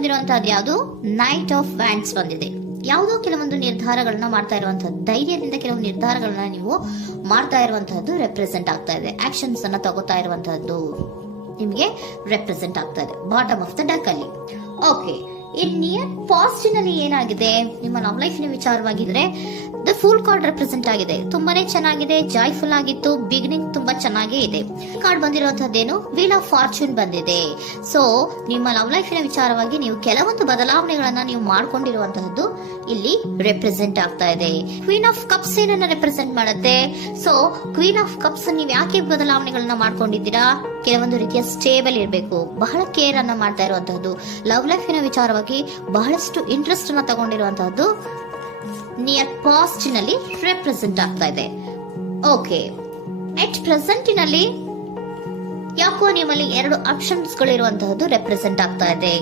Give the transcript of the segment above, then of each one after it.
ಬಂದಿರುವಂತಹದ್ದು ಯಾವುದು? Knight of wands ಬಂದಿದೆ. ಯಾವುದೋ ಕೆಲವೊಂದು ನಿರ್ಧಾರಗಳನ್ನ ಮಾಡ್ತಾ ಇರುವಂತಹದ್ದು, ಧೈರ್ಯದಿಂದ ಕೆಲವು ನಿರ್ಧಾರಗಳನ್ನ ನೀವು ಮಾಡ್ತಾ ಇರುವಂತಹದ್ದು ರೆಪ್ರೆಸೆಂಟ್ ಆಗ್ತಾ ಇದೆ. ಆಕ್ಷನ್ಸ್ ಅನ್ನ ತಗೋತಾ ಇರುವಂತಹದ್ದು ನಿಮ್ಗೆ ರೆಪ್ರೆಸೆಂಟ್ ಆಗ್ತಾ ಇದೆ ಬಾಟಮ್ ಆಫ್ ದ ಡಕ್ ಅಲ್ಲಿ. ಓಕೆ, ಇನ್ ನಿಯರ್ ಪಾಸಿಟಿವ್ ನಲ್ಲಿ ಏನಾಗಿದೆ? ನಿಮ್ಮ ಲವ್ ಲೈಫಿನ ವಿಚಾರವಾಗಿದ್ರೆ ದ ಫೂಲ್ ಕಾರ್ಡ್ ರೆಪ್ರೆಸೆಂಟ್ ಆಗಿದೆ. ತುಂಬಾನೇ ಚೆನ್ನಾಗಿದೆ, ಜಾಯ್ಫುಲ್ ಆಗಿತ್ತು, ಬಿಗಿನಿಂಗ್ ತುಂಬಾ ಚೆನ್ನಾಗೇ ಇದೆ. ಕಾರ್ಡ್ ಬಂದಿರುವಂತಹದ್ದೇನು? ವೀಲ್ ಆಫ್ ಫಾರ್ಚೂನ್ ಬಂದಿದೆ. ಸೊ ನಿಮ್ಮ ಲವ್ ಲೈಫಿನ ವಿಚಾರವಾಗಿ ನೀವು ಕೆಲವೊಂದು ಬದಲಾವಣೆಗಳನ್ನ ನೀವು ಮಾಡ್ಕೊಂಡಿರುವಂತಹದ್ದು ಇಲ್ಲಿ ರೆಪ್ರೆಸೆಂಟ್ ಆಗ್ತಾ ಇದೆ. ಕ್ವೀನ್ ಆಫ್ ಕಪ್ಸ್ ಏನನ್ನ ರೆಪ್ರೆಸೆಂಟ್ ಮಾಡುತ್ತೆ? ಸೊ ಕ್ವೀನ್ ಆಫ್ ಕಪ್ಸ್ ನೀವು ಯಾಕೆ ಬದಲಾವಣೆಗಳನ್ನ ಮಾಡ್ಕೊಂಡಿದ್ದೀರಾ? ಕೆಲವೊಂದು ರೀತಿಯ ಸ್ಟೇಬಲ್ ಇರಬೇಕು, ಬಹಳ ಕೇರ್ ಅನ್ನ ಮಾಡ್ತಾ ಇರುವಂತಹದ್ದು, ಲವ್ ಲೈಫಿನ ವಿಚಾರವಾಗಿ ಬಹಳಷ್ಟು ಇಂಟ್ರೆಸ್ಟ್ ಅನ್ನ ತಗೊಂಡಿರುವಂತಹದ್ದು ನಿಯರ್ ಪಾಸ್ಟ್ ನಲ್ಲಿ ರೆಪ್ರೆಸೆಂಟ್ ಆಗ್ತಾ ಇದೆ. ಓಕೆ, ಎಟ್ ಪ್ರೆಸೆಂಟ್ ನಲ್ಲಿ ಯಾಕೋ ನಿಮ್ಮಲ್ಲಿ 2 ಆಪ್ಷನ್ಸ್ ಗಳಿರುವಂತಹದ್ದು ರೆಪ್ರೆಸೆಂಟ್ ಆಗ್ತಾ ಇದೆ.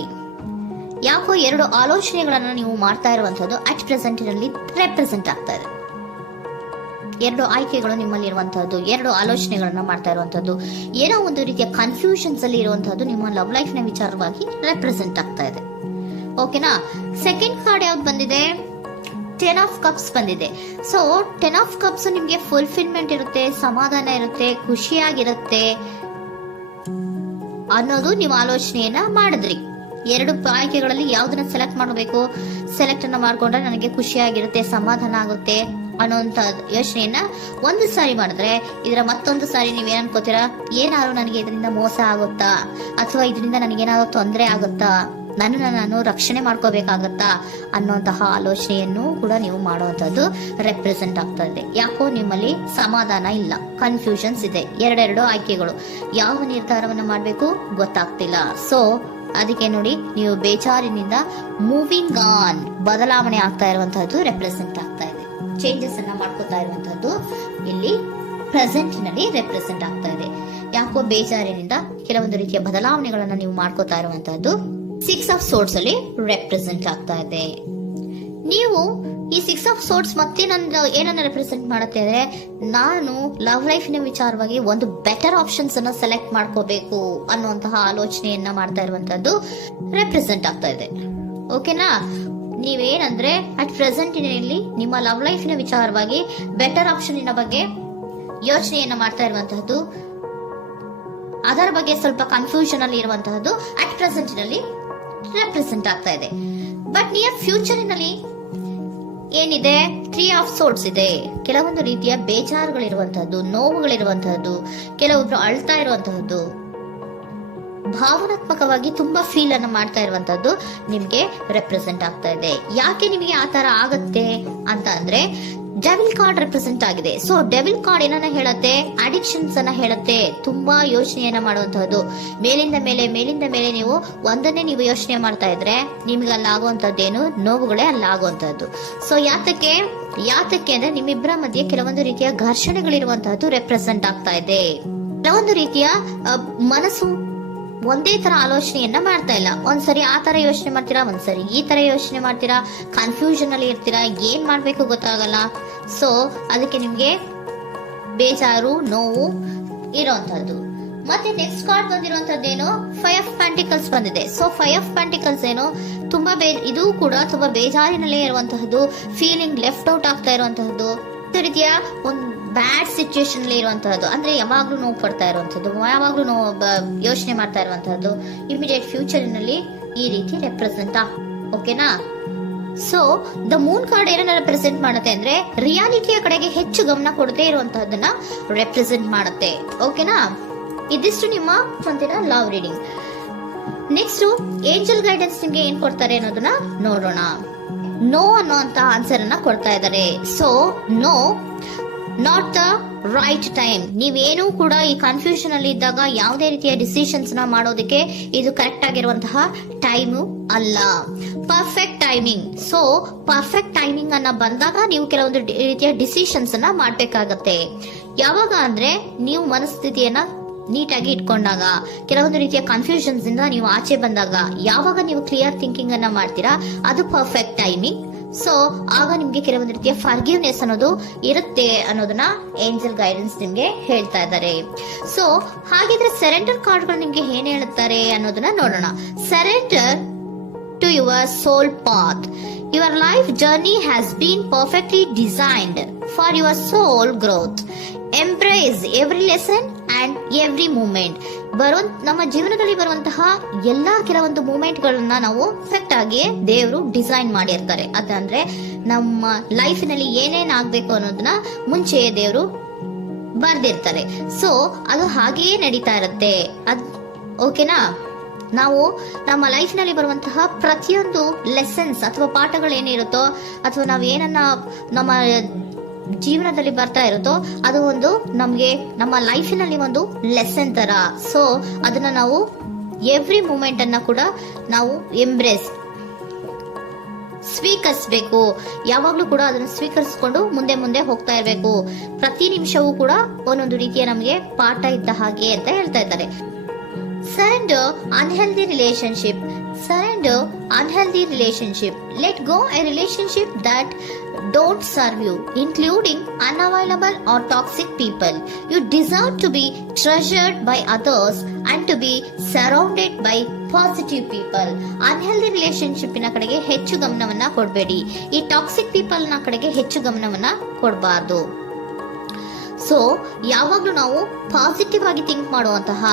ಯಾಕೋ 2 ಆಲೋಚನೆಗಳನ್ನ ನೀವು ಮಾಡ್ತಾ ಇರುವಂತಹದ್ದು ಅಟ್ ಪ್ರೆಸೆಂಟ್ ನಲ್ಲಿ ರೆಪ್ರೆಸೆಂಟ್ ಆಗ್ತಾ ಇದೆ. 2 ಆಯ್ಕೆಗಳು ನಿಮ್ಮಲ್ಲಿ ಇರುವಂತಹದ್ದು, 2 ಆಲೋಚನೆಗಳನ್ನ ಮಾಡ್ತಾ ಇರುವಂತಹದ್ದು, ಏನೋ ಒಂದು ರೀತಿಯ ಕನ್ಫ್ಯೂಷನ್ಸ್ ಅಲ್ಲಿ ಇರುವಂತಹದ್ದು ನಿಮ್ಮ ಲವ್ ಲೈಫ್ ನ ವಿಚಾರವಾಗಿ ರೆಪ್ರೆಸೆಂಟ್ ಆಗ್ತಾ ಇದೆ. ಓಕೆನಾ? ಸೆಕೆಂಡ್ ಕಾರ್ಡ್ ಯಾವ್ದು ಬಂದಿದೆ? 10 ಆಫ್ ಕಪ್ಸ್ ಬಂದಿದೆ. ಸೊ 10 ಆಫ್ ಕಪ್ಸ್ ನಿಮ್ಗೆ ಫುಲ್ಫಿಲ್ಮೆಂಟ್ ಇರುತ್ತೆ, ಸಮಾಧಾನ ಇರುತ್ತೆ, ಖುಷಿಯಾಗಿರುತ್ತೆ ಅನ್ನೋದು ನೀವು ಆಲೋಚನೆಯನ್ನ ಮಾಡಿದ್ರಿ. 2 ಆಯ್ಕೆಗಳಲ್ಲಿ ಯಾವ್ದನ್ನ ಸೆಲೆಕ್ಟ್ ಮಾಡಬೇಕು? ಸೆಲೆಕ್ಟ್ ಅನ್ನ ಮಾಡ್ಕೊಂಡ್ರೆ ನನಗೆ ಖುಷಿಯಾಗಿರುತ್ತೆ, ಸಮಾಧಾನ ಆಗುತ್ತೆ ಅನ್ನೋಂತ ಯೋಚನೆಯನ್ನ ಒಂದು ಸಾರಿ ಮಾಡಿದ್ರೆ, ಇದರ ಮತ್ತೊಂದು ಸಾರಿ ನೀವೇನ್ ಅನ್ಕೋತೀರಾ? ಏನಾದ್ರು ನನಗೆ ಇದರಿಂದ ಮೋಸ ಆಗುತ್ತಾ, ಅಥವಾ ಇದರಿಂದ ನನಗೇನಾದ್ರು ತೊಂದರೆ ಆಗುತ್ತಾ, ನಾನು ರಕ್ಷಣೆ ಮಾಡ್ಕೋಬೇಕಾಗತ್ತಾ ಅನ್ನೋಂತಹ ಆಲೋಚನೆಯನ್ನು ಕೂಡ ನೀವು ಮಾಡುವಂತದ್ದು ರೆಪ್ರೆಸೆಂಟ್ ಆಗ್ತಾ ಇದೆ. ಯಾಕೋ ನಿಮ್ಮಲ್ಲಿ ಸಮಾಧಾನ ಇಲ್ಲ, ಕನ್ಫ್ಯೂಷನ್ಸ್ ಇದೆ, 2 ಆಯ್ಕೆಗಳು, ಯಾವ ನಿರ್ಧಾರವನ್ನ ಮಾಡ್ಬೇಕು ಗೊತ್ತಾಗ್ತಿಲ್ಲ. ಸೊ ಅದಕ್ಕೆ ನೋಡಿ, ನೀವು ಬೇಜಾರಿನಿಂದ ಮೂವಿಂಗ್ ಆನ್, ಬದಲಾವಣೆ ಆಗ್ತಾ ಇರುವಂತಹದ್ದು ರೆಪ್ರೆಸೆಂಟ್ ಆಗ್ತಾ ಇದೆ. ಚೇಂಜಸ್ ಅನ್ನ ಮಾಡ್ಕೋತಾ ಇರುವಂತಹದ್ದು ಇಲ್ಲಿ ಪ್ರೆಸೆಂಟ್ ನಲ್ಲಿ ರೆಪ್ರೆಸೆಂಟ್ ಆಗ್ತಾ ಇದೆ. ಯಾಕೋ ಬೇಜಾರಿನಿಂದ ಕೆಲವೊಂದು ರೀತಿಯ ಬದಲಾವಣೆಗಳನ್ನ ನೀವು ಮಾಡ್ಕೋತಾ ಇರುವಂತಹದ್ದು 6 ಆಫ್ ಸೋರ್ಟ್ಸ್ ಅಲ್ಲಿ ರೆಪ್ರೆಸೆಂಟ್ ಆಗ್ತಾ ಇದೆ. ನೀವು ಈ 6 ಆಫ್ ಸೋರ್ಟ್ಸ್ ಮತ್ತೆ ಏನನ್ನ ರೆಪ್ರೆಸೆಂಟ್ ಮಾಡುತ್ತೆ ಅಂದ್ರೆ, ನಾನು ಲವ್ ಲೈಫಿನ ವಿಚಾರವಾಗಿ ಒಂದು ಬೆಟರ್ ಆಪ್ಷನ್ಸ್ ಅನ್ನ ಸೆಲೆಕ್ಟ್ ಮಾಡ್ಕೋಬೇಕು ಅನ್ನುವಂತಹ ಆಲೋಚನೆಯನ್ನ ಮಾಡ್ತಾ ಇರುವಂತದ್ದು ರೆಪ್ರೆಸೆಂಟ್ ಆಗ್ತಾ ಇದೆ. ಓಕೆನಾ? ನೀವೇನಂದ್ರೆ ಅಟ್ ಪ್ರೆಸೆಂಟ್ ನಲ್ಲಿ ನಿಮ್ಮ ಲವ್ ಲೈಫಿನ ವಿಚಾರವಾಗಿ ಬೆಟರ್ ಆಪ್ಷನ್ ಬಗ್ಗೆ ಯೋಚನೆಯನ್ನ ಮಾಡ್ತಾ ಇರುವಂತಹದ್ದು, ಅದರ ಬಗ್ಗೆ ಸ್ವಲ್ಪ ಕನ್ಫ್ಯೂಷನ್ ಅಲ್ಲಿ ಇರುವಂತಹದ್ದು ಅಟ್ ಪ್ರೆಸೆಂಟ್ ನಲ್ಲಿ ರೆಪ್ರೆಸೆಂಟ್ ಆಗ್ತಾ ಇದೆ. ಬಟ್ ನಿಯರ್ ಫ್ಯೂಚರ್ ನಲ್ಲಿ ಏನಿದೆ? 3 ಆಫ್ ಸೋರ್ಟ್ಸ್ ಇದೆ. ಕೆಲವೊಂದು ರೀತಿಯ ಬೇಜಾರುಗಳಿರುವಂತಹದ್ದು, ನೋವುಗಳಿರುವಂತಹದ್ದು, ಕೆಲವೊಬ್ರು ಅಳ್ತಾ ಇರುವಂತಹದ್ದು, ಭಾವನಾತ್ಮಕವಾಗಿ ತುಂಬಾ ಫೀಲ್ ಅನ್ನ ಮಾಡ್ತಾ ಇರುವಂತದ್ದು ನಿಮ್ಗೆ ರೆಪ್ರೆಸೆಂಟ್ ಆಗ್ತಾ ಇದೆ. ಯಾಕೆ ನಿಮಗೆ ಆ ತರ ಆಗತ್ತೆ ಅಂತ ಅಂದ್ರೆ, ಡೆವಿಲ್ ಕಾರ್ಡ್ ರೆಪ್ರೆಸೆಂಟ್ ಆಗಿದೆ. ಸೊ ಡೆವಿಲ್ ಕಾರ್ಡ್ ಏನನ್ನ ಹೇಳತ್ತೆ? ಅಡಿಕ್ಷನ್ಸ್ ಅನ್ನ ಹೇಳತ್ತೆ. ತುಂಬಾ ಯೋಚನೆಯನ್ನ ಮಾಡುವಂತಹದ್ದು, ಮೇಲಿಂದ ಮೇಲೆ ನೀವು ಒಂದನ್ನೇ ನೀವು ಯೋಚನೆ ಮಾಡ್ತಾ ಇದ್ರೆ ನಿಮ್ಗೆ ಅಲ್ಲಾಗುವಂತದ್ದೇನು? ನೋವುಗಳೇ ಅಲ್ಲಾಗುವಂತಹದ್ದು. ಸೊ ಯಾತಕ್ಕೆ ಅಂದ್ರೆ ನಿಮ್ಮಿಬ್ಬರ ಮಧ್ಯೆ ಕೆಲವೊಂದು ರೀತಿಯ ಘರ್ಷಣೆಗಳಿರುವಂತಹದ್ದು ರೆಪ್ರೆಸೆಂಟ್ ಆಗ್ತಾ ಇದೆ. ಕೆಲವೊಂದು ರೀತಿಯ ಮನಸ್ಸು ಒಂದೇ ತರ ಆಲೋಚನೆಯನ್ನ ಮಾಡ್ತಾ ಇಲ್ಲ. ಒಂದ್ಸರಿ ಆ ತರ ಯೋಚನೆ ಮಾಡ್ತೀರಾ, ಒಂದ್ಸರಿ ಈ ತರ ಯೋಚನೆ ಮಾಡ್ತೀರಾ, ಕನ್ಫ್ಯೂಷನ್ ಅಲ್ಲಿ ಇರ್ತೀರಾ, ಏನ್ ಮಾಡ್ಬೇಕು ಗೊತ್ತಾಗಲ್ಲ. ಸೊ ಅದಕ್ಕೆ ನಿಮ್ಗೆ ಬೇಜಾರು, ನೋವು ಇರೋಂಥದ್ದು. ಮತ್ತೆ ನೆಕ್ಸ್ಟ್ ಕಾರ್ಡ್ ಬಂದಿರುವಂತದ್ದೇನು? 5 ಆಫ್ ಪ್ಯಾಂಟಿಕಲ್ಸ್ ಬಂದಿದೆ. ಸೊ 5 ಆಫ್ ಪ್ಯಾಂಟಿಕಲ್ಸ್ ಏನು? ತುಂಬಾ ಇದು ಕೂಡ ತುಂಬಾ ಬೇಜಾರಿನಲ್ಲೇ ಇರುವಂತಹದ್ದು, ಫೀಲಿಂಗ್ ಲೆಫ್ಟ್ ಔಟ್ ಆಗ್ತಾ ಇರುವಂತಹದ್ದು, ರೀತಿಯ ಒಂದು ಬ್ಯಾಡ್ ಸಿಚುಯೇಷನ್ ಅಲ್ಲಿ ಇರುವಂತಹದ್ದು, ಅಂದ್ರೆ ಯಾವಾಗ್ಲೂ ನೋವು ಪಡ್ತಾ ಇರುವಂತದ್ದು, ಯಾವಾಗ್ಲೂ ಯೋಚನೆ ಮಾಡ್ತಾ ಇರುವಂತಹದ್ದು ಇಮಿಡಿಯೇಟ್ ಫ್ಯೂಚರ್ ನಲ್ಲಿ ಈ ರೀತಿ ರೆಪ್ರೆಸೆಂಟ್ ಓಕೆನಾ? ಸೊ ದ ಮೂನ್ ಕಾರ್ಡ್ ಏನನ್ನ ರೆಪ್ರೆಸೆಂಟ್ ಮಾಡುತ್ತೆ ಅಂದ್ರೆ, ರಿಯಾಲಿಟಿಯ ಕಡೆಗೆ ಹೆಚ್ಚು ಗಮನ ಕೊಡದೇ ಇರುವಂತಹದನ್ನ ರೆಪ್ರೆಸೆಂಟ್ ಮಾಡುತ್ತೆ. ಓಕೆನಾ? ಇದಿಷ್ಟು ನಿಮ್ಮ ಒಂದಿನ love reading. Next angel guidance ನಿಮ್ಗೆ ಏನ್ ಕೊಡ್ತಾರೆ ಅನ್ನೋದನ್ನ ನೋಡೋಣ. ನೋ ಅನ್ನೋಂತ ಆನ್ಸರ್ ಅನ್ನ ಕೊಡ್ತಾ ಇದ್ದಾರೆ. So no, not the right time. ನೀವೇನು ಕೂಡ ಈ ಕನ್ಫ್ಯೂಷನ್ ಅಲ್ಲಿ ಇದ್ದಾಗ ಯಾವುದೇ ರೀತಿಯ ಡಿಸಿಷನ್ಸ್ ನ ಮಾಡೋದಕ್ಕೆ ಇದು ಕರೆಕ್ಟ್ ಆಗಿರುವಂತಹ ಟೈಮು ಅಲ್ಲ. Perfect timing. So perfect timing ಅನ್ನ ಬಂದಾಗ ನೀವು ಕೆಲವೊಂದು ರೀತಿಯ ಡಿಸಿಷನ್ಸ್ ಅನ್ನ ಮಾಡ್ಬೇಕಾಗತ್ತೆ. ಯಾವಾಗ ಅಂದ್ರೆ ನೀವು ಮನಸ್ಥಿತಿಯನ್ನ ನೀಟಾಗಿ ಇಟ್ಕೊಂಡಾಗ, ಕೆಲವೊಂದು ರೀತಿಯ ಕನ್ಫ್ಯೂಷನ್ಸ್ ಇಂದ ನೀವು ಆಚೆ ಬಂದಾಗ, ಯಾವಾಗ ನೀವು ಕ್ಲಿಯರ್ ಥಿಂಕಿಂಗ್ ಅನ್ನ ಮಾಡ್ತೀರಾ ಅದು ಪರ್ಫೆಕ್ಟ್ ಟೈಮಿಂಗ್. ಸೊ ಆಗ ನಿಮ್ಗೆ ಕೆಲವೊಂದು ರೀತಿಯ ಫರ್ಗಿವ್ನೆಸ್ ಅನ್ನೋದು ಇರುತ್ತೆ ಅನ್ನೋದನ್ನ ಏಂಜಲ್ ಗೈಡೆನ್ಸ್ ನಿಮ್ಗೆ ಹೇಳ್ತಾ ಇದ್ದಾರೆ. ಸೊ ಹಾಗಿದ್ರೆ ಸರೆಂಡರ್ ಕಾರ್ಡ್ಗಳು ನಿಮ್ಗೆ ಏನ್ ಹೇಳುತ್ತಾರೆ ಅನ್ನೋದನ್ನ ನೋಡೋಣ. Surrender to your soul path. Your life journey has been perfectly designed for your soul growth. Embrace every lesson and every moment. ನಮ್ಮ ಜೀವನದಲ್ಲಿ ಬರುವಂತಹ ಎಲ್ಲಾ ಕೆಲವೊಂದು ಮೂಮೆಂಟ್ ಗಳನ್ನ ನಾವು ಪರ್ಫೆಕ್ಟ್ ಆಗಿ ದೇವರು ಡಿಸೈನ್ ಮಾಡಿರ್ತಾರೆ. ಅದಂದ್ರೆ ನಮ್ಮ ಲೈಫಿನಲ್ಲಿ ಏನೇನ್ ಆಗ್ಬೇಕು ಅನ್ನೋದನ್ನ ಮುಂಚೆ ದೇವರು ಬರ್ದಿರ್ತಾರೆ. ಸೊ ಅದು ಹಾಗೆಯೇ ನಡೀತಾ ಇರುತ್ತೆ. ಓಕೆನಾ? ನಾವು ನಮ್ಮ ಲೈಫ್ ನಲ್ಲಿ ಬರುವಂತಹ ಪ್ರತಿಯೊಂದು ಲೆಸನ್ಸ್ ಅಥವಾ ಪಾಠಗಳೇನಿರುತ್ತೋ ಅಥವಾ ನಾವ್ ಏನನ್ನ ನಮ್ಮ ಜೀವನದಲ್ಲಿ ಬರ್ತಾ ಇರುತ್ತೋ ಅದು ಒಂದು ನಮ್ಗೆ ನಮ್ಮ ಲೈಫಿನಲ್ಲಿ ಒಂದು ಲೆಸನ್ ತರ. ಸೊ ಅದನ್ನ ನಾವು ಎವ್ರಿ ಮೂಮೆಂಟ್ ಅನ್ನ ಕೂಡ ನಾವು ಸ್ವೀಕರಿಸಬೇಕು. ಯಾವಾಗ್ಲೂ ಕೂಡ ಅದನ್ನು ಸ್ವೀಕರಿಸಿಕೊಂಡು ಮುಂದೆ ಮುಂದೆ ಹೋಗ್ತಾ ಇರಬೇಕು. ಪ್ರತಿ ನಿಮಿಷವೂ ಕೂಡ ಒಂದೊಂದು ರೀತಿಯ ನಮಗೆ ಪಾಠ ಇದ್ದ ಹಾಗೆ ಅಂತ ಹೇಳ್ತಾ ಇದ್ದಾರೆ. Surrender unhealthy relationship. Surrender unhealthy relationship. Let go a relationship that don't serve you, including unavailable or toxic people. You deserve to be treasured by others and to be surrounded by positive people. Unhealthy relationship ನ ಕಡೆಗೆ ಹೆಚ್ಚು ಗಮನವನ್ನ ಕೊಡಬೇಡಿ. ಈ toxic people ನ ಕಡೆಗೆ ಹೆಚ್ಚು ಗಮನವನ್ನ ಕೊಡಬಾರ್ದು. So ಯಾವಾಗ್ಲೂ ನಾವು ಪಾಸಿಟಿವ್ ಆಗಿ ಥಿಂಕ್ ಮಾಡುವಂತಹ,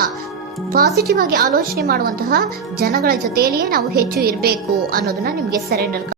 ಪಾಸಿಟಿವ್ ಆಗಿ ಆಲೋಚನೆ ಮಾಡುವಂತಹ ಜನಗಳ ಜೊತೆಯಲ್ಲಿಯೇ ನಾವು ಹೆಚ್ಚು ಇರಬೇಕು ಅನ್ನೋದನ್ನ ನಿಮ್ಗೆ ಸರೆಂಡರ್